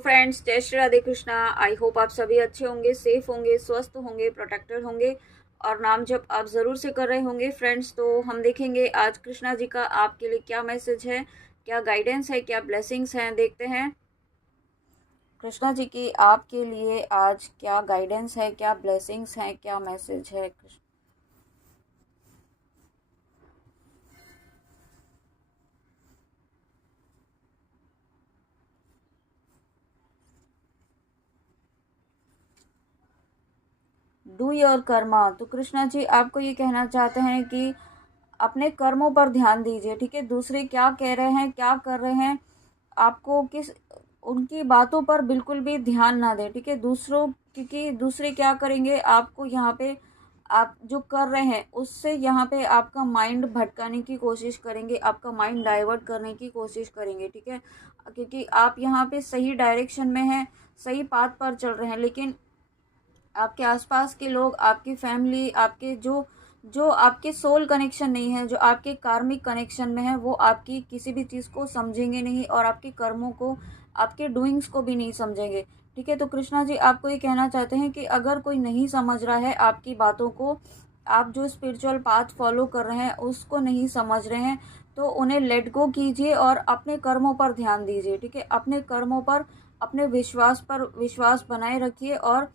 तो फ्रेंड्स, जय Shri Radhe Krishna. I hope आप सभी अच्छे होंगे, सेफ होंगे, स्वस्थ होंगे, प्रोटेक्टेड होंगे और नाम जप आप ज़रूर से कर रहे होंगे। फ्रेंड्स, तो हम देखेंगे आज कृष्णा जी का आपके लिए क्या मैसेज है, क्या गाइडेंस है, क्या ब्लेसिंग्स हैं। देखते हैं कृष्णा जी की आपके लिए आज क्या गाइडेंस है, क्या ब्लेसिंग्स हैं, क्या मैसेज है। Do your Karma. तो कृष्णा जी आपको ये कहना चाहते हैं कि अपने कर्मों पर ध्यान दीजिए। ठीक है, दूसरे क्या कह रहे हैं, क्या कर रहे हैं, आपको किस उनकी बातों पर बिल्कुल भी ध्यान ना दें। ठीक है, दूसरों क्योंकि दूसरे क्या करेंगे, आपको यहाँ पे आप जो कर रहे हैं उससे यहाँ पे आपका माइंड भटकाने की कोशिश करेंगे, आपका माइंड डाइवर्ट करने की कोशिश करेंगे। ठीक है, क्योंकि आप यहाँ पे सही डायरेक्शन में हैं, सही पाथ पर चल रहे हैं, लेकिन आपके आसपास के लोग, आपकी फैमिली, आपके जो जो आपके सोल कनेक्शन नहीं है, जो आपके कार्मिक कनेक्शन में है, वो आपकी किसी भी चीज़ को समझेंगे नहीं और आपके कर्मों को, आपके डूइंग्स को भी नहीं समझेंगे। ठीक है, तो कृष्णा जी आपको ये कहना चाहते हैं कि अगर कोई नहीं समझ रहा है आपकी बातों को, आप जो स्पिरिचुअल पाथ फॉलो कर रहे हैं उसको नहीं समझ रहे हैं, तो उन्हें लेट गो कीजिए और अपने कर्मों पर ध्यान दीजिए। ठीक है, अपने कर्मों पर, अपने विश्वास पर विश्वास बनाए रखिए और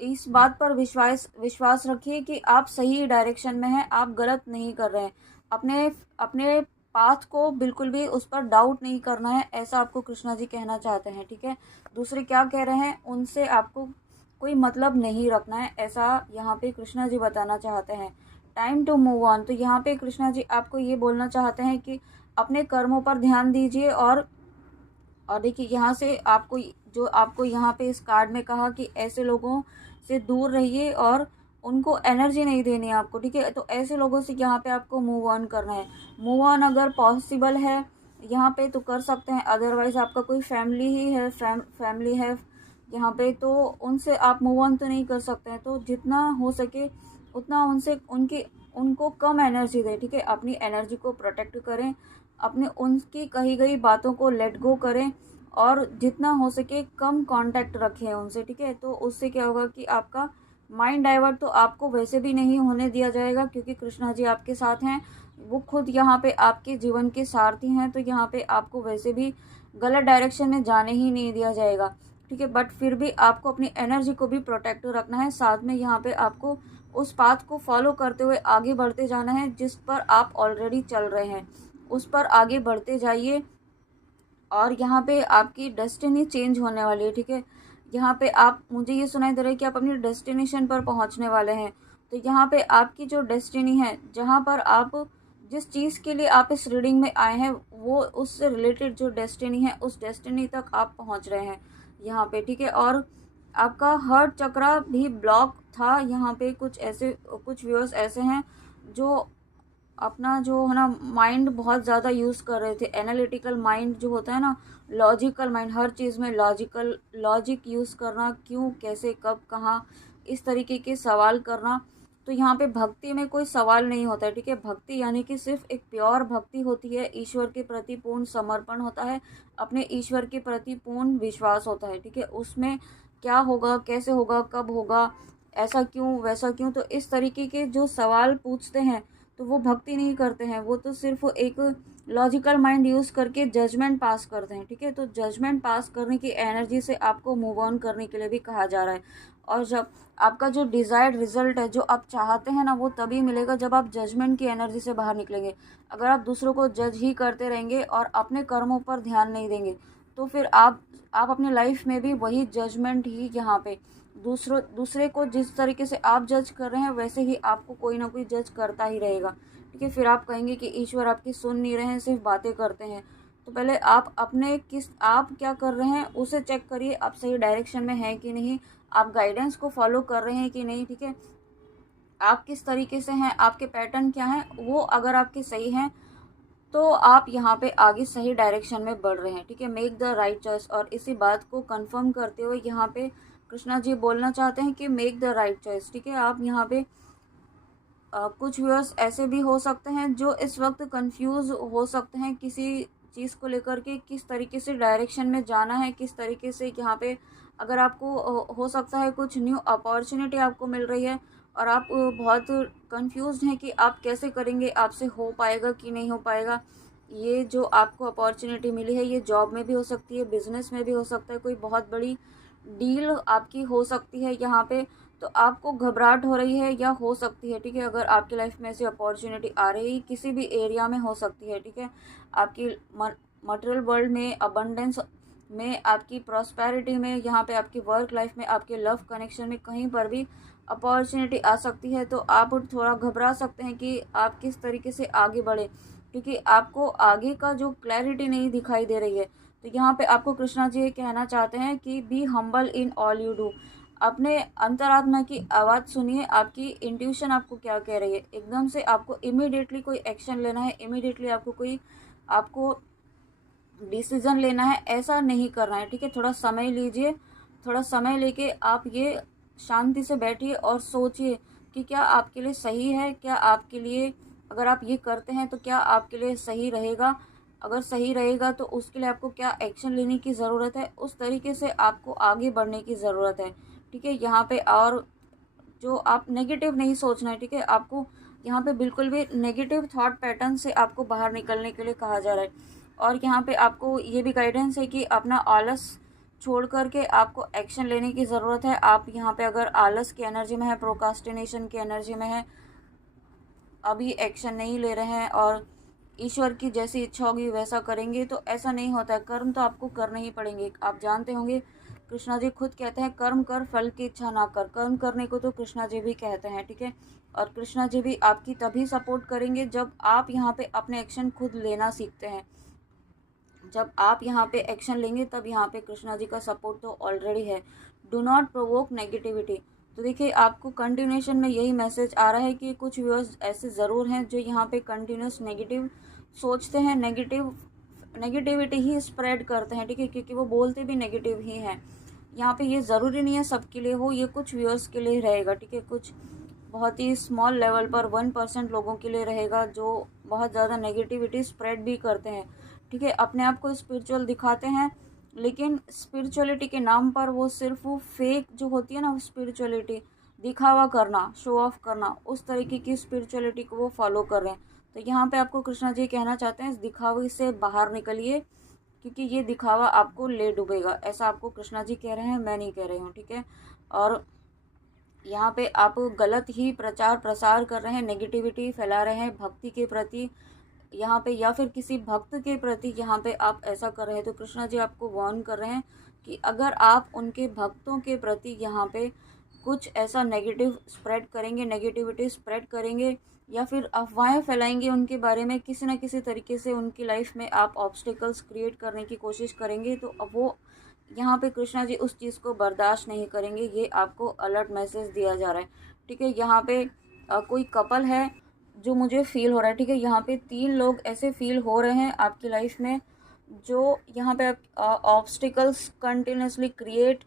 इस बात पर विश्वास विश्वास रखिए कि आप सही डायरेक्शन में हैं, आप गलत नहीं कर रहे हैं। अपने अपने पाथ को बिल्कुल भी उस पर डाउट नहीं करना है, ऐसा आपको कृष्णा जी कहना चाहते हैं। ठीक है, दूसरे क्या कह रहे हैं उनसे आपको कोई मतलब नहीं रखना है, ऐसा यहाँ पे कृष्णा जी बताना चाहते हैं। Time to move on. तो यहाँ पे कृष्णा जी आपको ये बोलना चाहते हैं कि अपने कर्मों पर ध्यान दीजिए और देखिए यहाँ से आपको जो आपको यहाँ पे इस कार्ड में कहा कि ऐसे लोगों से दूर रहिए और उनको एनर्जी नहीं देनी है आपको। ठीक है, तो ऐसे लोगों से यहाँ पे आपको मूव ऑन करना है। मूव ऑन अगर पॉसिबल है यहाँ पे तो कर सकते हैं, अदरवाइज आपका कोई फैमिली ही है, फैमिली है यहाँ पे, तो उनसे आप मूव ऑन तो नहीं कर सकते हैं। तो जितना हो सके उतना उनसे उनकी उनको कम एनर्जी दें। ठीक है, अपनी एनर्जी को प्रोटेक्ट करें, अपने उनकी कही गई बातों को लेट गो करें और जितना हो सके कम कांटेक्ट रखें उनसे। ठीक है, तो उससे क्या होगा कि आपका माइंड डाइवर्ट तो आपको वैसे भी नहीं होने दिया जाएगा, क्योंकि कृष्णा जी आपके साथ हैं, वो खुद यहाँ पे आपके जीवन के सारथी हैं, तो यहाँ पे आपको वैसे भी गलत डायरेक्शन में जाने ही नहीं दिया जाएगा। ठीक है, बट फिर भी आपको अपनी एनर्जी को भी प्रोटेक्ट रखना है, साथ में यहाँ पे आपको उस पाथ को फॉलो करते हुए आगे बढ़ते जाना है जिस पर आप ऑलरेडी चल रहे हैं, उस पर आगे बढ़ते जाइए और यहाँ पे आपकी डेस्टिनी चेंज होने वाली है। ठीक है, यहाँ पे आप, मुझे ये सुनाई दे रहा है कि आप अपनी डेस्टिनेशन पर पहुँचने वाले हैं। तो यहाँ पे आपकी जो डेस्टिनी है, जहाँ पर आप जिस चीज़ के लिए आप इस रीडिंग में आए हैं, वो उससे रिलेटेड जो डेस्टिनी है उस डेस्टिनी तक आप पहुँच रहे हैं यहाँ पे। ठीक है, और आपका हार्ट चक्रा भी ब्लॉक था यहाँ पे। कुछ व्यूअर्स ऐसे हैं जो अपना जो है ना माइंड बहुत ज़्यादा यूज़ कर रहे थे, एनालिटिकल माइंड जो होता है ना, लॉजिकल माइंड, हर चीज़ में लॉजिक यूज़ करना, क्यों, कैसे, कब, कहाँ, इस तरीके के सवाल करना। तो यहाँ पे भक्ति में कोई सवाल नहीं होता है। ठीक है, भक्ति यानी कि सिर्फ एक प्योर भक्ति होती है, ईश्वर के प्रति पूर्ण समर्पण होता है, अपने ईश्वर के प्रति पूर्ण विश्वास होता है। ठीक है, उसमें क्या होगा, कैसे होगा, कब होगा, ऐसा क्यों, वैसा क्यों, तो इस तरीके के जो सवाल पूछते हैं तो वो भक्ति नहीं करते हैं, वो तो सिर्फ एक लॉजिकल माइंड यूज़ करके जजमेंट पास करते हैं। ठीक है, तो जजमेंट पास करने की एनर्जी से आपको मूव ऑन करने के लिए भी कहा जा रहा है। और जब आपका जो डिज़ायर्ड रिजल्ट है, जो आप चाहते हैं ना, वो तभी मिलेगा जब आप जजमेंट की एनर्जी से बाहर निकलेंगे। अगर आप दूसरों को जज ही करते रहेंगे और अपने कर्मों पर ध्यान नहीं देंगे, तो फिर आप अपनी लाइफ में भी वही जजमेंट ही यहाँ पे दूसरे को जिस तरीके से आप जज कर रहे हैं वैसे ही आपको कोई ना कोई जज करता ही रहेगा। ठीक है, फिर आप कहेंगे कि ईश्वर आपकी सुन नहीं रहे हैं, सिर्फ बातें करते हैं। तो पहले आप क्या कर रहे हैं उसे चेक करिए, आप सही डायरेक्शन में हैं कि नहीं, आप गाइडेंस को फॉलो कर रहे हैं कि नहीं। ठीक है, आप किस तरीके से हैं, आपके पैटर्न क्या हैं, वो अगर आपके सही हैं तो आप यहाँ पे आगे सही डायरेक्शन में बढ़ रहे हैं। ठीक है, मेक द राइट चॉइस। और इसी बात को कंफर्म करते हुए यहाँ पे कृष्णा जी बोलना चाहते हैं कि मेक द राइट चॉइस। ठीक है, आप यहाँ पे कुछ व्यूअर्स ऐसे भी हो सकते हैं जो इस वक्त कंफ्यूज हो सकते हैं किसी चीज़ को लेकर के किस तरीके से डायरेक्शन में जाना है, किस तरीके से यहाँ पे अगर आपको हो सकता है कुछ न्यू अपॉर्चुनिटी आपको मिल रही है और आप बहुत कंफ्यूज्ड हैं कि आप कैसे करेंगे, आपसे हो पाएगा कि नहीं हो पाएगा। ये जो आपको अपॉर्चुनिटी मिली है ये जॉब में भी हो सकती है, बिजनेस में भी हो सकता है, कोई बहुत बड़ी डील आपकी हो सकती है यहाँ पे। तो आपको घबराहट हो रही है या हो सकती है, ठीक है, अगर आपकी लाइफ में ऐसी अपॉर्चुनिटी आ रही है किसी भी एरिया में हो सकती है, ठीक है, आपकी मटेरियल वर्ल्ड में, अबंडेंस में, आपकी प्रॉस्पेरिटी में, यहाँ पे आपकी वर्क लाइफ में, आपके लव कनेक्शन में, कहीं पर भी अपॉर्चुनिटी आ सकती है। तो आप थोड़ा घबरा सकते हैं कि आप किस तरीके से आगे बढ़े, क्योंकि आपको आगे का जो क्लैरिटी नहीं दिखाई दे रही है। तो यहाँ पे आपको कृष्णा जी ये कहना चाहते हैं कि be humble in all you do. अपने अंतरात्मा की आवाज़ सुनिए, आपकी इंट्यूशन आपको क्या कह रही है। एकदम से आपको इमीडिएटली कोई एक्शन लेना है, इमीडिएटली आपको डिसीजन लेना है, ऐसा नहीं करना है, ठीक है। थोड़ा समय लीजिए, थोड़ा समय लेके आप ये शांति से बैठिए और सोचिए कि क्या आपके लिए सही है, क्या आपके लिए अगर आप ये करते हैं तो क्या आपके लिए सही रहेगा। अगर सही रहेगा तो उसके लिए आपको क्या एक्शन लेने की ज़रूरत है, उस तरीके से आपको आगे बढ़ने की ज़रूरत है, ठीक है। यहाँ पे और जो आप नेगेटिव नहीं सोचना है, ठीक है, आपको यहाँ पे बिल्कुल भी नेगेटिव थॉट पैटर्न से आपको बाहर निकलने के लिए कहा जा रहा है। और यहाँ पे आपको ये भी गाइडेंस है कि अपना आलस छोड़ करके आपको एक्शन लेने की ज़रूरत है। आप यहाँ पे अगर आलस की एनर्जी में है, प्रोकास्टिनेशन की एनर्जी में है, अभी एक्शन नहीं ले रहे हैं और ईश्वर की जैसी इच्छा होगी वैसा करेंगे, तो ऐसा नहीं होता है। कर्म तो आपको करने ही पड़ेंगे। आप जानते होंगे कृष्णा जी खुद कहते हैं कर्म कर फल की इच्छा ना कर। कर्म करने को तो कृष्णा जी भी कहते हैं, ठीक है। और कृष्णा जी भी आपकी तभी सपोर्ट करेंगे जब आप यहाँ पे अपने एक्शन खुद लेना सीखते हैं। जब आप यहाँ पे एक्शन लेंगे तब यहाँ पे कृष्णा जी का सपोर्ट तो ऑलरेडी है। Do not provoke negativity. तो देखिए आपको कंटिन्यूशन में यही मैसेज आ रहा है कि कुछ व्यूअर्स ऐसे ज़रूर हैं जो यहाँ पे कंटिन्यूस नेगेटिव सोचते हैं, नेगेटिविटी ही स्प्रेड करते हैं, ठीक है, क्योंकि वो बोलते भी नेगेटिव ही हैं। यहाँ पे ये ज़रूरी नहीं है सबके लिए हो, ये कुछ व्यूअर्स के लिए रहेगा, ठीक है, कुछ बहुत ही स्मॉल लेवल पर 1% लोगों के लिए रहेगा जो बहुत ज़्यादा नेगेटिविटी स्प्रेड भी करते हैं, ठीक है। अपने आप को स्पिरिचुअल दिखाते हैं लेकिन स्पिरिचुअलिटी के नाम पर वो सिर्फ वो फेक जो होती है ना, स्पिरिचुअलिटी दिखावा करना, शो ऑफ करना, उस तरीके की स्पिरिचुअलिटी को वो फॉलो कर रहे हैं। तो यहाँ पे आपको कृष्णा जी कहना चाहते हैं इस दिखावे से बाहर निकलिए, क्योंकि ये दिखावा आपको ले डूबेगा। ऐसा आपको कृष्णा जी कह रहे हैं, मैं नहीं कह रही हूँ, ठीक है। और यहाँ पे आप गलत ही प्रचार प्रसार कर रहे हैं, नेगेटिविटी फैला रहे हैं भक्ति के प्रति यहाँ पे, या फिर किसी भक्त के प्रति यहाँ पे आप ऐसा कर रहे हैं। तो कृष्णा जी आपको वार्न कर रहे हैं कि अगर आप उनके भक्तों के प्रति यहाँ पे कुछ ऐसा नेगेटिव स्प्रेड करेंगे, नेगेटिविटी स्प्रेड करेंगे या फिर अफवाहें फैलाएंगे उनके बारे में, किसी न किसी तरीके से उनकी लाइफ में आप ऑब्स्टिकल्स क्रिएट करने की कोशिश करेंगे, तो अब वो यहाँ पे कृष्णा जी उस चीज़ को बर्दाश्त नहीं करेंगे। ये आपको अलर्ट मैसेज दिया जा रहा है, ठीक है। यहाँ पे कोई कपल है जो मुझे फील हो रहा है, ठीक है। यहाँ पे 3 लोग ऐसे फील हो रहे हैं आपकी लाइफ में जो यहाँ पे ऑब्स्टिकल्स कंटिन्यूसली क्रिएट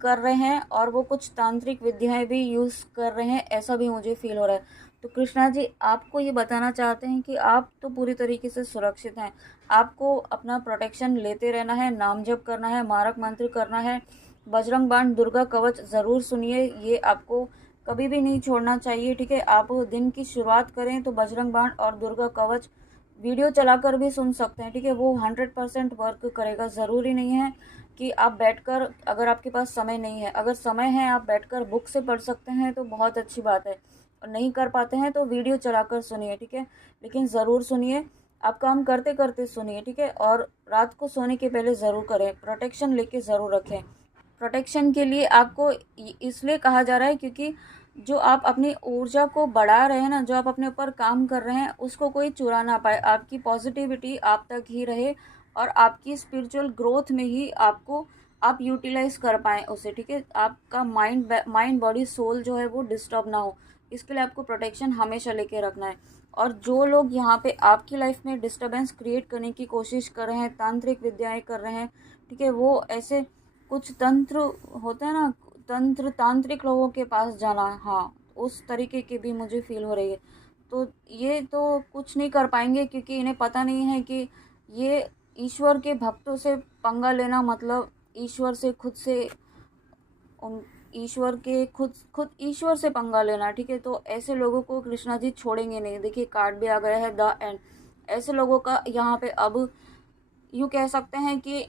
कर रहे हैं और वो कुछ तांत्रिक विद्याएं भी यूज़ कर रहे हैं, ऐसा भी मुझे फील हो रहा है। तो कृष्णा जी आपको ये बताना चाहते हैं कि आप तो पूरी तरीके से सुरक्षित हैं। आपको अपना प्रोटेक्शन लेते रहना है, नाम जप करना है, मारक मंत्र करना है, बजरंग बाण, दुर्गा कवच ज़रूर सुनिए, ये आपको कभी भी नहीं छोड़ना चाहिए, ठीक है। आप दिन की शुरुआत करें तो बजरंग बाण और दुर्गा कवच वीडियो चलाकर भी सुन सकते हैं, ठीक है। वो 100% वर्क करेगा। ज़रूरी नहीं है कि आप बैठकर, अगर आपके पास समय नहीं है, अगर समय है आप बैठकर बुक से पढ़ सकते हैं तो बहुत अच्छी बात है, और नहीं कर पाते हैं तो वीडियो चलाकर सुनिए, ठीक है। लेकिन ज़रूर सुनिए, आप काम करते करते सुनिए, ठीक है। और रात को सोने के पहले ज़रूर करें, प्रोटेक्शन लेके ज़रूर रखें। प्रोटेक्शन के लिए आपको इसलिए कहा जा रहा है क्योंकि जो आप अपनी ऊर्जा को बढ़ा रहे हैं ना, जो आप अपने ऊपर काम कर रहे हैं, उसको कोई चुरा ना पाए। आपकी पॉजिटिविटी आप तक ही रहे और आपकी स्पिरिचुअल ग्रोथ में ही आप यूटिलाइज कर पाएँ उसे, ठीक है। आपका माइंड बॉडी सोल जो है वो डिस्टर्ब ना हो, इसके लिए आपको प्रोटेक्शन हमेशा लेके रखना है। और जो लोग यहाँ पे आपकी लाइफ में डिस्टर्बेंस क्रिएट करने की कोशिश कर रहे हैं, तांत्रिक विद्याएं कर रहे हैं, ठीक है, वो ऐसे कुछ तंत्र होते हैं ना, तांत्रिक लोगों के पास जाना, हाँ, उस तरीके की भी मुझे फील हो रही है। तो ये तो कुछ नहीं कर पाएंगे क्योंकि इन्हें पता नहीं है कि ये ईश्वर के भक्तों से पंगा लेना मतलब ईश्वर से खुद से उन ईश्वर के खुद ईश्वर से पंगा लेना, ठीक है। तो ऐसे लोगों को कृष्णा जी छोड़ेंगे नहीं। देखिए कार्ड भी आ गया है द एंड। ऐसे लोगों का यहाँ पे अब यूँ कह सकते हैं कि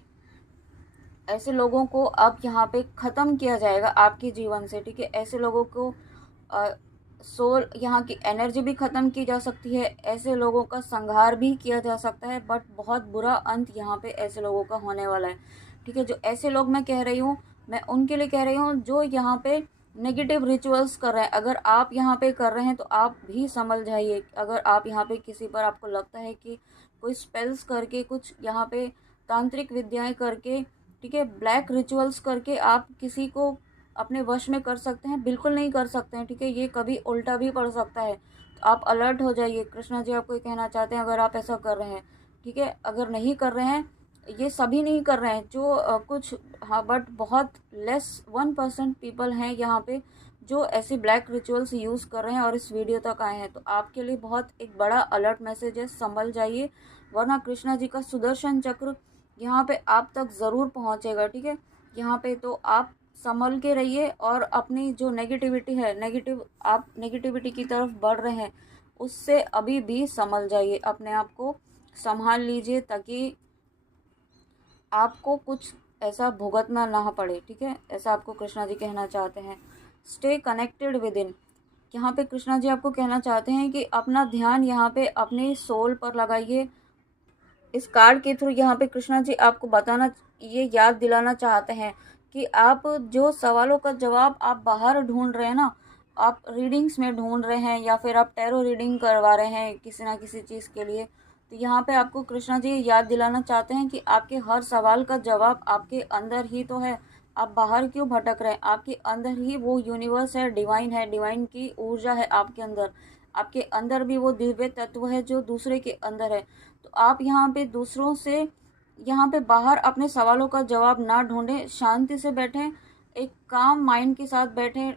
ऐसे लोगों को अब यहाँ पे ख़त्म किया जाएगा आपके जीवन से, ठीक है। ऐसे लोगों को सोल यहाँ की एनर्जी भी ख़त्म की जा सकती है, ऐसे लोगों का संहार भी किया जा सकता है, बट बहुत बुरा अंत यहाँ पे ऐसे लोगों का होने वाला है, ठीक है। जो ऐसे लोग मैं कह रही हूँ, मैं उनके लिए कह रही हूँ जो यहाँ पे नेगेटिव रिचुअल्स कर रहे हैं। अगर आप यहाँ पे कर रहे हैं तो आप भी संभल जाइए। अगर आप यहाँ पे किसी पर आपको लगता है कि कोई स्पेल्स करके कुछ यहाँ पे तांत्रिक विद्याएं करके, ठीक है, ब्लैक रिचुअल्स करके आप किसी को अपने वश में कर सकते हैं, बिल्कुल नहीं कर सकते हैं, ठीक है। ये कभी उल्टा भी पड़ सकता है, तो आप अलर्ट हो जाइए। कृष्णा जी आपको ये कहना चाहते हैं अगर आप ऐसा कर रहे हैं, ठीक है। अगर नहीं कर रहे हैं, ये सभी नहीं कर रहे हैं, जो कुछ, हाँ, बट बहुत लेस 1% पीपल हैं यहाँ पे जो ऐसे ब्लैक रिचुअल्स यूज़ कर रहे हैं और इस वीडियो तक आए हैं। तो आपके लिए बहुत एक बड़ा अलर्ट मैसेज है, संभल जाइए, वरना कृष्णा जी का सुदर्शन चक्र यहाँ पे आप तक ज़रूर पहुँचेगा, ठीक है। यहाँ पे तो आप संभल के रहिए और अपनी जो नेगेटिविटी है, आप नेगेटिविटी की तरफ बढ़ रहे हैं, उससे अभी भी संभल जाइए, अपने आप को संभाल लीजिए ताकि आपको कुछ ऐसा भुगतना ना पड़े, ठीक है। ऐसा आपको कृष्णा जी कहना चाहते हैं। Stay connected with in. यहाँ पे कृष्णा जी आपको कहना चाहते हैं कि अपना ध्यान यहाँ पे अपने सोल पर लगाइए। इस कार्ड के थ्रू यहाँ पे कृष्णा जी आपको बताना, ये याद दिलाना चाहते हैं कि आप जो सवालों का जवाब आप बाहर ढूंढ रहे हैं ना, आप रीडिंग्स में ढूंढ रहे हैं या फिर आप टैरो रीडिंग करवा रहे हैं किसी ना किसी चीज़ के लिए, तो यहाँ पे आपको कृष्णा जी याद दिलाना चाहते हैं कि आपके हर सवाल का जवाब आपके अंदर ही तो है। आप बाहर क्यों भटक रहे हैं? आपके अंदर ही वो यूनिवर्स है, डिवाइन है, डिवाइन की ऊर्जा है आपके अंदर। आपके अंदर भी वो दिव्य तत्व है जो दूसरे के अंदर है। तो आप यहाँ पे दूसरों से, यहाँ पे बाहर अपने सवालों का जवाब ना ढूंढें, शांति से बैठें, एक काम माइंड के साथ बैठें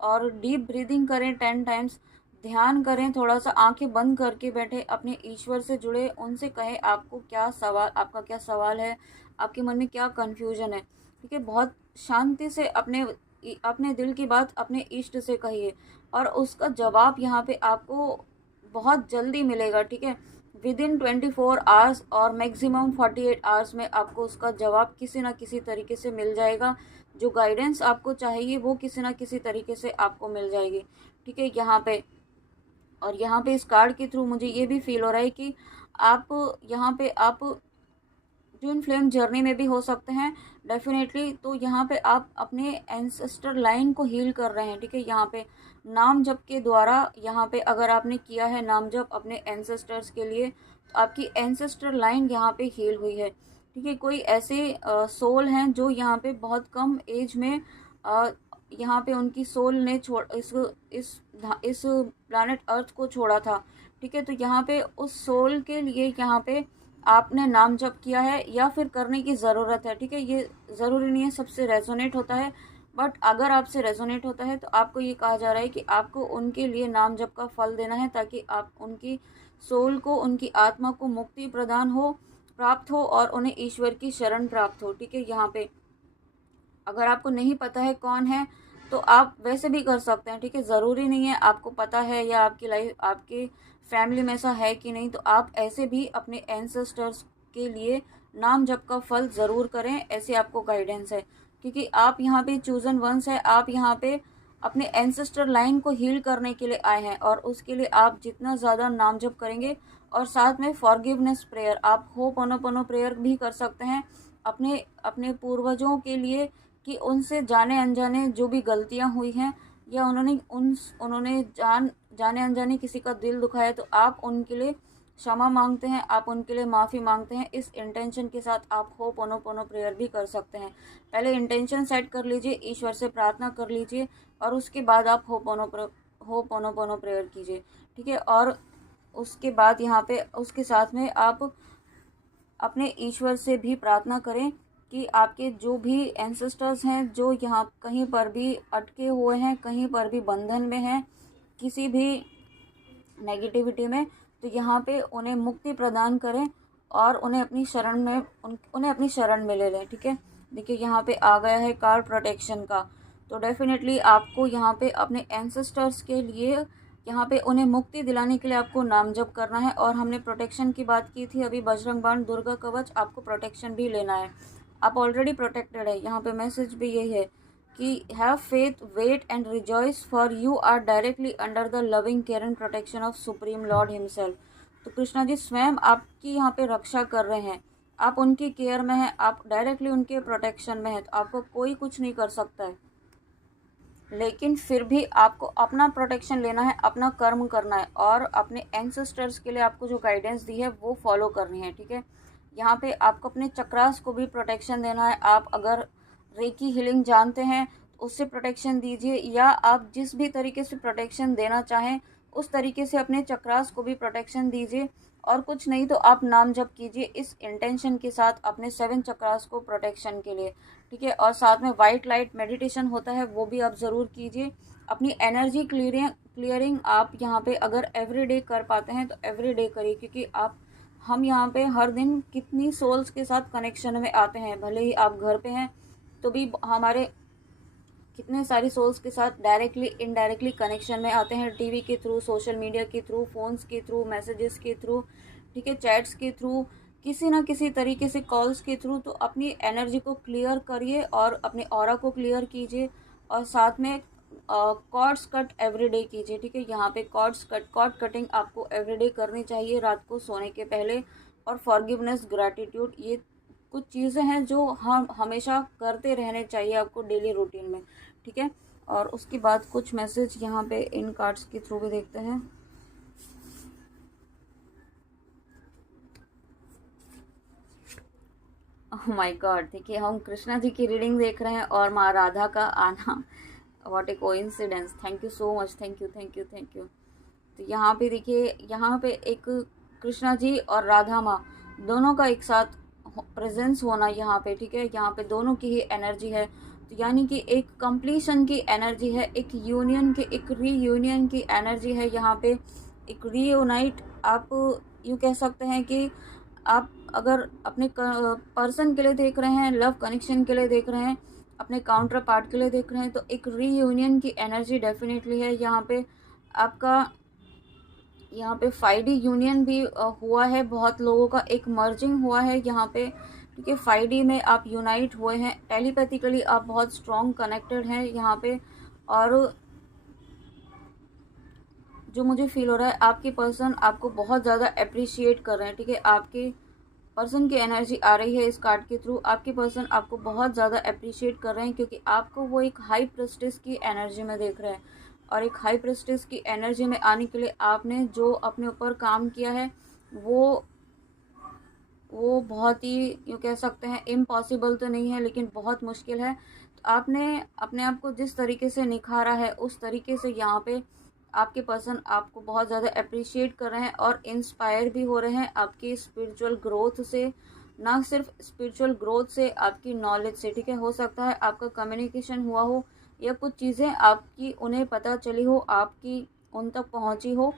और डीप ब्रीदिंग करें 10 टाइम्स, ध्यान करें, थोड़ा सा आंखें बंद करके बैठे, अपने ईश्वर से जुड़े, उनसे कहें आपको क्या सवाल, आपका क्या सवाल है, आपके मन में क्या कन्फ्यूजन है, ठीक है। बहुत शांति से अपने अपने दिल की बात अपने इष्ट से कहिए और उसका जवाब यहाँ पे आपको बहुत जल्दी मिलेगा, ठीक है। विद इन 24 आवर्स और मैक्सिमम 48 आवर्स में आपको उसका जवाब किसी ना किसी तरीके से मिल जाएगा। जो गाइडेंस आपको चाहिए वो किसी ना किसी तरीके से आपको मिल जाएगी, ठीक है। यहाँ पे और यहाँ पे इस कार्ड के थ्रू मुझे ये भी फील हो रहा है कि आप यहाँ पे आप ट्विन फ्लेम जर्नी में भी हो सकते हैं डेफिनेटली। तो यहाँ पे आप अपने एंसेस्टर लाइन को हील कर रहे हैं, ठीक है। यहाँ पे नाम जप के द्वारा, यहाँ पे अगर आपने किया है नाम जप अपने एंसेस्टर्स के लिए, तो आपकी एंसेस्टर लाइन यहाँ पे हील हुई है, ठीक है। कोई ऐसे सोल हैं जो यहाँ पे बहुत कम एज में यहाँ पे उनकी सोल ने छोड़ इस प्लानट अर्थ को छोड़ा था, ठीक है। तो यहाँ पे उस सोल के लिए यहाँ पे आपने नाम जप किया है या फिर करने की ज़रूरत है, ठीक है। ये ज़रूरी नहीं है सबसे रेजोनेट होता है, बट अगर आपसे रेजोनेट होता है तो आपको ये कहा जा रहा है कि आपको उनके लिए नाम जप का फल देना है ताकि आप उनकी सोल को, उनकी आत्मा को मुक्ति प्रदान हो, प्राप्त हो और उन्हें ईश्वर की शरण प्राप्त हो, ठीक है। यहाँ पे अगर आपको नहीं पता है कौन है तो आप वैसे भी कर सकते हैं, ठीक है। ज़रूरी नहीं है आपको पता है या आपकी लाइफ, आपके फैमिली में ऐसा है कि नहीं, तो आप ऐसे भी अपने एंसेस्टर्स के लिए नाम जप का फल ज़रूर करें, ऐसे आपको गाइडेंस है। क्योंकि आप यहाँ पे चूजन वंस है, आप यहाँ पे अपने एंसेस्टर लाइन को हील करने के लिए आए हैं और उसके लिए आप जितना ज़्यादा नाम जप करेंगे और साथ में फॉरगिवनेस प्रेयर, आप होपोनोपोनो प्रेयर भी कर सकते हैं अपने अपने पूर्वजों के लिए कि उनसे जाने अनजाने जो भी गलतियां हुई हैं या उन्होंने जाने अनजाने किसी का दिल दुखाया, तो आप उनके लिए क्षमा मांगते हैं, आप उनके लिए माफ़ी मांगते हैं। इस इंटेंशन के साथ आप होपोनोपोनो प्रेयर भी कर सकते हैं। पहले इंटेंशन सेट कर लीजिए, ईश्वर से प्रार्थना कर लीजिए और उसके बाद आप होपोनोपोनो प्रेयर कीजिए, ठीक है। और उसके बाद यहाँ पे उसके साथ में आप अपने ईश्वर से भी प्रार्थना करें कि आपके जो भी एंसेस्टर्स हैं जो यहाँ कहीं पर भी अटके हुए हैं, कहीं पर भी बंधन में हैं, किसी भी नेगेटिविटी में, तो यहाँ पे उन्हें मुक्ति प्रदान करें और उन्हें अपनी शरण में ले लें। ठीक है, देखिए यहाँ पे आ गया है कार्ड प्रोटेक्शन का। तो डेफिनेटली आपको यहाँ पे अपने एंसेस्टर्स के लिए यहाँ पे उन्हें मुक्ति दिलाने के लिए आपको नाम जप करना है। और हमने प्रोटेक्शन की बात की थी अभी, बजरंग बाण, दुर्गा कवच, आपको प्रोटेक्शन भी लेना है। आप ऑलरेडी प्रोटेक्टेड है। यहाँ पे मैसेज भी यही है कि have faith, wait and rejoice, for you are directly under the loving care and protection of supreme lord himself. तो कृष्णा जी स्वयं आपकी यहाँ पे रक्षा कर रहे हैं, आप उनकी केयर में हैं, आप डायरेक्टली उनके प्रोटेक्शन में हैं, तो आपको कोई कुछ नहीं कर सकता है। लेकिन फिर भी आपको अपना प्रोटेक्शन लेना है, अपना कर्म करना है और अपने एंसेस्टर्स के लिए आपको जो गाइडेंस दी है वो फॉलो करनी है। ठीक है, यहाँ पे आपको अपने चक्रास को भी प्रोटेक्शन देना है। आप अगर रेकी हीलिंग जानते हैं तो उससे प्रोटेक्शन दीजिए, या आप जिस भी तरीके से प्रोटेक्शन देना चाहें उस तरीके से अपने चक्रास को भी प्रोटेक्शन दीजिए। और कुछ नहीं तो आप नाम जप कीजिए इस इंटेंशन के साथ अपने 7 चक्रास को प्रोटेक्शन के लिए। ठीक है, और साथ में वाइट लाइट मेडिटेशन होता है वो भी आप ज़रूर कीजिए। अपनी एनर्जी क्लियरिंग आप यहाँ पे अगर एवरीडे कर पाते हैं तो एवरीडे करिए, क्योंकि हम यहाँ पे हर दिन कितनी सोल्स के साथ कनेक्शन में आते हैं। भले ही आप घर पे हैं तो भी हमारे कितने सारी सोल्स के साथ डायरेक्टली इनडायरेक्टली कनेक्शन में आते हैं, टीवी के थ्रू, सोशल मीडिया के थ्रू, फोन्स के थ्रू, मैसेजेस के थ्रू, ठीक है, चैट्स के थ्रू, किसी ना किसी तरीके से कॉल्स के थ्रू। तो अपनी एनर्जी को क्लियर करिए और अपने ऑरा को क्लियर कीजिए। और साथ में कॉर्ड्स कट एवरीडे कीजिए। ठीक है, यहाँ पे कॉर्ड कटिंग आपको एवरीडे करनी चाहिए रात को सोने के पहले। और फॉरगिवनेस, ग्रैटिट्यूड, ये कुछ चीज़ें हैं जो हम हमेशा करते रहने चाहिए आपको डेली रूटीन में। ठीक है, और उसके बाद कुछ मैसेज यहाँ पे इन कार्ड्स के थ्रू भी देखते हैं। ओह माय गॉड, देखिए हम कृष्णा जी की रीडिंग देख रहे हैं और माँ राधा का आना, what A coincidence. Thank you so much, thank you thank you thank you. तो यहाँ पे देखिए, यहाँ पे एक कृष्णा जी और राधा माँ दोनों का एक साथ प्रेजेंस होना यहाँ पे। ठीक है, यहाँ पे दोनों की ही एनर्जी है। तो यानी कि एक कंप्लीशन की एनर्जी है, एक यूनियन की, एक रीयूनियन की एनर्जी है यहाँ पे। एक रीयूनाइट, आप यूँ कह सकते हैं कि आप अगर अपने पर्सन के लिए देख रहे हैं, लव कनेक्शन के लिए देख रहे हैं, अपने काउंटर पार्ट के लिए देख रहे हैं, तो एक रीयूनियन की एनर्जी डेफिनेटली है यहाँ पे। आपका यहाँ पे 5D यूनियन भी हुआ है, बहुत लोगों का एक मर्जिंग हुआ है यहाँ पे। ठीक है, 5D में आप यूनाइट हुए हैं, टेलीपैथिकली आप बहुत स्ट्रॉन्ग कनेक्टेड हैं यहाँ पे। और जो मुझे फील हो रहा है, आपके पर्सन आपको बहुत ज़्यादा अप्रिशिएट कर रहे हैं। ठीक है, आपके पर्सन की एनर्जी आ रही है इस कार्ड के थ्रू, आपके पर्सन आपको बहुत ज़्यादा अप्रिशिएट कर रहे हैं, क्योंकि आपको वो एक हाई प्रेस्टिज की एनर्जी में देख रहे हैं। और एक हाई प्रेस्टिज की एनर्जी में आने के लिए आपने जो अपने ऊपर काम किया है वो बहुत ही, यूँ कह सकते हैं, इम्पॉसिबल तो नहीं है लेकिन बहुत मुश्किल है। तो आपने अपने आप को जिस तरीके से निखारा है उस तरीके से यहाँ पे आपके पर्सन आपको बहुत ज़्यादा अप्रिशिएट कर रहे हैं और इंस्पायर भी हो रहे हैं आपकी स्पिरिचुअल ग्रोथ से। ना सिर्फ स्पिरिचुअल ग्रोथ से, आपकी नॉलेज से। ठीक है, हो सकता है आपका कम्युनिकेशन हुआ हो या कुछ चीज़ें आपकी उन्हें पता चली हो, आपकी उन तक पहुँची हो।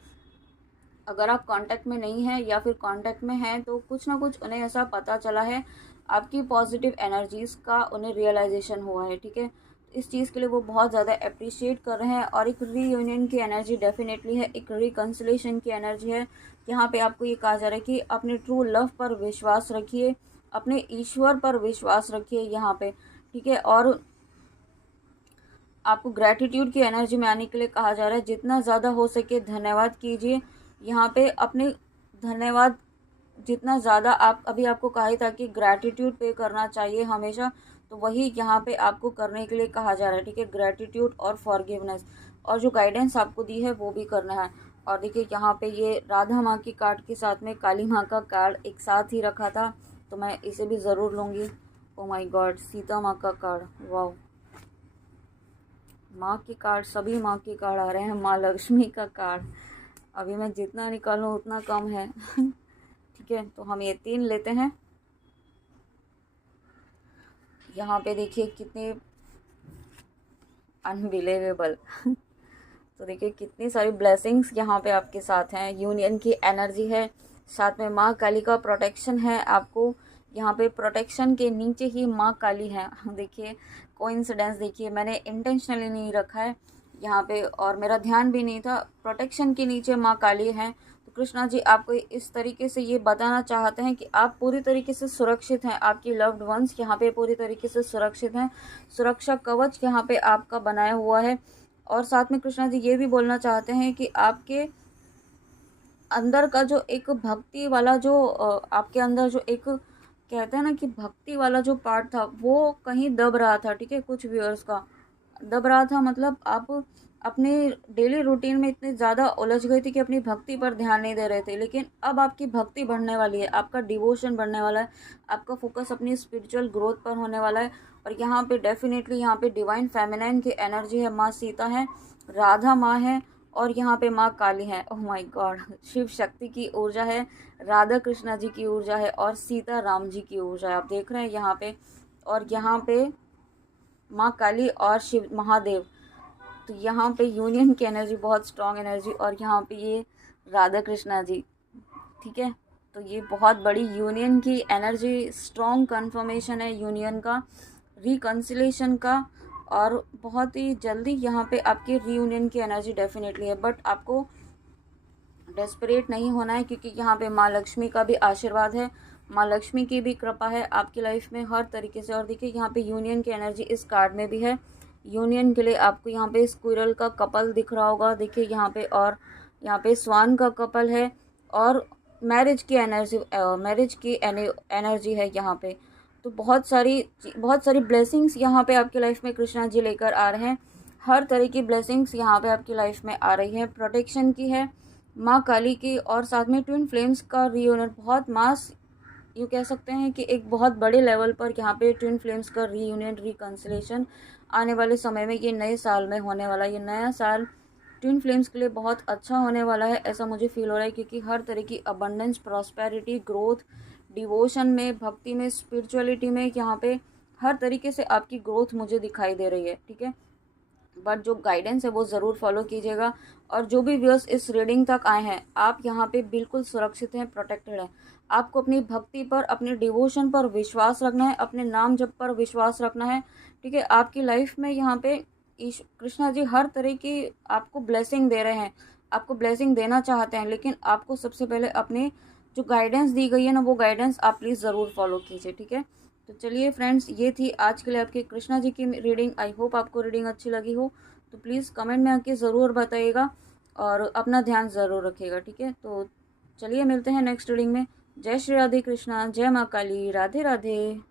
अगर आप कांटेक्ट में नहीं हैं या फिर कांटेक्ट में हैं तो कुछ ना कुछ उन्हें ऐसा पता चला है, आपकी पॉजिटिव एनर्जीज़ का उन्हें रियलाइजेशन हुआ है। ठीक है, इस चीज़ के लिए वो बहुत ज़्यादा अप्रिशिएट कर रहे हैं। और एक रीयूनियन की एनर्जी डेफिनेटली है, एक रिकन्सिलेशन की एनर्जी है। यहाँ पे आपको ये कहा जा रहा है कि अपने ट्रू लव पर विश्वास रखिए, अपने ईश्वर पर विश्वास रखिए यहाँ पे। ठीक है, और आपको ग्रैटिट्यूड की एनर्जी में आने के लिए कहा जा रहा है, जितना ज़्यादा हो सके धन्यवाद कीजिए यहाँ पे। अपने धन्यवाद जितना ज़्यादा, आप अभी आपको कहा ही था कि ग्रैटिट्यूड पे करना चाहिए हमेशा, तो वही यहाँ पे आपको करने के लिए कहा जा रहा है। ठीक है, ग्रैटिट्यूड और फॉरगिवनेस, और जो गाइडेंस आपको दी है वो भी करना है। और देखिए यहाँ पे ये राधा माँ की कार्ड के साथ में काली माँ का कार्ड एक साथ ही रखा था, तो मैं इसे भी ज़रूर लूँगी। ओ माई गॉड, सीता माँ का कार्ड, वाह। माँ के कार्ड, सभी माँ के कार्ड आ रहे हैं। माँ लक्ष्मी का कार्ड, अभी मैं जितना निकालूं उतना कम है। ठीक है, तो हम ये 3 लेते हैं। यहाँ पे देखिए कितने अनबिलीवेबल। तो देखिए कितनी सारी ब्लेसिंग्स यहाँ पे आपके साथ हैं। यूनियन की एनर्जी है, साथ में माँ काली का प्रोटेक्शन है आपको। यहाँ पे प्रोटेक्शन के नीचे ही माँ काली है। देखिए कोइंसिडेंस, देखिए मैंने इंटेंशनली नहीं रखा है यहाँ पे और मेरा ध्यान भी नहीं था, प्रोटेक्शन के नीचे माँ काली है। तो कृष्णा जी आपको इस तरीके से ये बताना चाहते हैं कि आप पूरी तरीके से सुरक्षित हैं, आपकी लव्ड वंस यहाँ पे पूरी तरीके से सुरक्षित हैं, सुरक्षा कवच यहाँ पे आपका बनाया हुआ है। और साथ में कृष्णा जी ये भी बोलना चाहते हैं कि आपके अंदर का जो एक भक्ति वाला जो आपके अंदर जो एक कहते हैं ना कि भक्ति वाला जो पार्ट था वो कहीं दब रहा था, ठीक है, कुछ व्यूअर्स का दब रहा था। मतलब आप अपने डेली रूटीन में इतने ज़्यादा उलझ गई थी कि अपनी भक्ति पर ध्यान नहीं दे रहे थे, लेकिन अब आपकी भक्ति बढ़ने वाली है, आपका डिवोशन बढ़ने वाला है, आपका फोकस अपनी स्पिरिचुअल ग्रोथ पर होने वाला है। और यहाँ पे डेफिनेटली यहाँ पे डिवाइन फेमिनाइन की एनर्जी है, माँ सीता है, राधा माँ है और यहाँ पे माँ काली है। Oh my God, Shiv Shakti की ऊर्जा है, राधा कृष्णा जी की ऊर्जा है और सीता राम जी की ऊर्जा है, आप देख रहे हैं यहाँ पे। और यहाँ पे माँ काली और शिव महादेव, तो यहाँ पे यूनियन की एनर्जी, बहुत स्ट्रॉन्ग एनर्जी। और यहाँ पे ये राधा कृष्णा जी, ठीक है, तो ये बहुत बड़ी यूनियन की एनर्जी, स्ट्रॉन्ग कन्फर्मेशन है यूनियन का, रिकन्सिलेशन का। और बहुत ही जल्दी यहाँ पे आपकी रीयूनियन की एनर्जी डेफिनेटली है, बट आपको डेस्परेट नहीं होना है क्योंकि यहाँ पे माँ लक्ष्मी का भी आशीर्वाद है, माँ लक्ष्मी की भी कृपा है आपकी लाइफ में हर तरीके से। और देखिए यहाँ पे यूनियन की एनर्जी इस कार्ड में भी है, यूनियन के लिए आपको यहाँ पे स्क्विरल का कपल दिख रहा होगा, देखिए यहाँ पे, और यहाँ पे स्वान का कपल है और मैरिज की एनर्जी, मैरिज की एनर्जी है यहाँ पे। तो बहुत सारी ब्लेसिंग्स यहाँ पे आपकी लाइफ में कृष्णा जी लेकर आ रहे हैं, हर तरह की ब्लेसिंग्स यहाँ पे आपकी लाइफ में आ रही है, प्रोटेक्शन की है, माँ काली की, और साथ में ट्विन फ्लेम्स का रीयूनियन, बहुत मास यू कह सकते हैं कि एक बहुत बड़े लेवल पर यहाँ पे ट्विन फ्लेम्स का रीयूनियन, रिकन्सिलेशन आने वाले समय में, ये नए साल में होने वाला, ये नया साल ट्विन फ्लेम्स के लिए बहुत अच्छा होने वाला है, ऐसा मुझे फील हो रहा है। क्योंकि हर तरह की अबंडेंस, प्रॉस्पेरिटी, ग्रोथ, डिवोशन में, भक्ति में, स्पिरिचुअलिटी में, यहाँ पे हर तरीके से आपकी ग्रोथ मुझे दिखाई दे रही है, ठीक है। बट जो गाइडेंस है वो ज़रूर फॉलो कीजिएगा। और जो भी व्यूअर्स इस रीडिंग तक आए हैं, आप यहाँ पे बिल्कुल सुरक्षित हैं, प्रोटेक्टेड हैं। आपको अपनी भक्ति पर, अपने डिवोशन पर विश्वास रखना है, अपने नाम जप पर विश्वास रखना है, ठीक है। आपकी लाइफ में यहाँ पे कृष्णा जी हर तरह की आपको ब्लेसिंग दे रहे हैं, आपको ब्लेसिंग देना चाहते हैं, लेकिन आपको सबसे पहले अपने जो गाइडेंस दी गई है ना, वो गाइडेंस आप प्लीज़ ज़रूर फॉलो कीजिए, ठीक है। तो चलिए फ्रेंड्स, ये थी आज के लिए आपकी कृष्णा जी की रीडिंग। आई होप आपको रीडिंग अच्छी लगी हो, तो प्लीज़ कमेंट में आके ज़रूर बताइएगा और अपना ध्यान ज़रूर रखिएगा, ठीक है। तो चलिए मिलते हैं नेक्स्ट रीडिंग में। जय श्री राधे कृष्णा, जय माँ काली, राधे राधे।